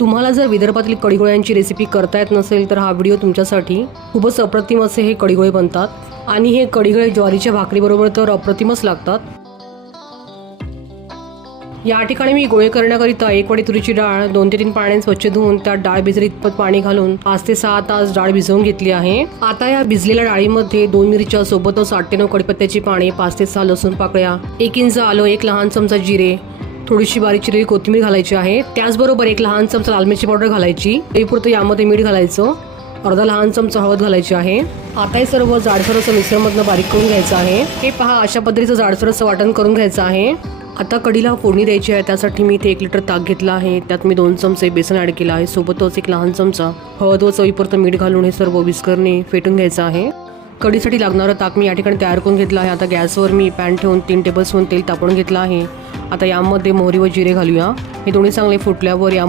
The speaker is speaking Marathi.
तुम्हाला जर विदर्भातील कढीगोळ्यांची रेसिपी करता येत नसेल तर हा व्हिडिओ तुमच्यासाठी खूपच अप्रतिम असे हे कढीगोळे बनतात आणि हे कढीगोळे ज्वारीच्या भाकरीबरोबर तर अप्रतिमच लागतात। या ठिकाणी मी गोळे करण्याकरिता 1 वाटी तुरीची डाळ 2 ते 3 पाण्याने स्वच्छ धुवून त्यात डाळ भिजली इतपत पाणी घालून 5 ते 6 तास डाळ भिजवून घेतली आहे। आता या भिजलेल्या डाळीमध्ये 2 मिरच्या सोबतच 8 ते 9 कढीपत्त्याची पाने, 5 ते 6 लसूण पाकळ्या, 1 इंच आलं, 1 लहान चमचा जिरे, थोडीशी बारीक चिरलेली कोथिंबीर घालायची आहे। त्याचबरोबर 1 लहान चमचा लाल मिरची पावडर घालायची, चवीपुरतं यामध्ये मीठ घालायचं, अर्धा लहान चमचा हळद घालायची आहे। आता हे सर्व जाडसर असं मिश्रणमधनं बारीक करून घ्यायचं आहे। हे पहा, अशा पद्धतीचं जाडसर असं वाटण करून घ्यायचं आहे। आता कढीला फोडणी द्यायची आहे। त्यासाठी मी इथे 1 लिटर ताक घेतलं आहे, त्यात मी 2 चमचे बेसन ॲड केलं आहे, सोबतच 1 लहान चमचा हळद व चवीपुरतं मीठ घालून हे सर्व विस्करणे फेटून घ्यायचं आहे। कढीसाठी लागणारं ताक मी या ठिकाणी तयार करून घेतलं आहे। आता गॅसवर मी पॅन ठेवून 3 टेबलस्पून तेल तापवून घेतलं आहे। आता यामध्ये मोहरी व जिरे घालूया। हे दोन्ही चांगले फुटल्यावर यामध्ये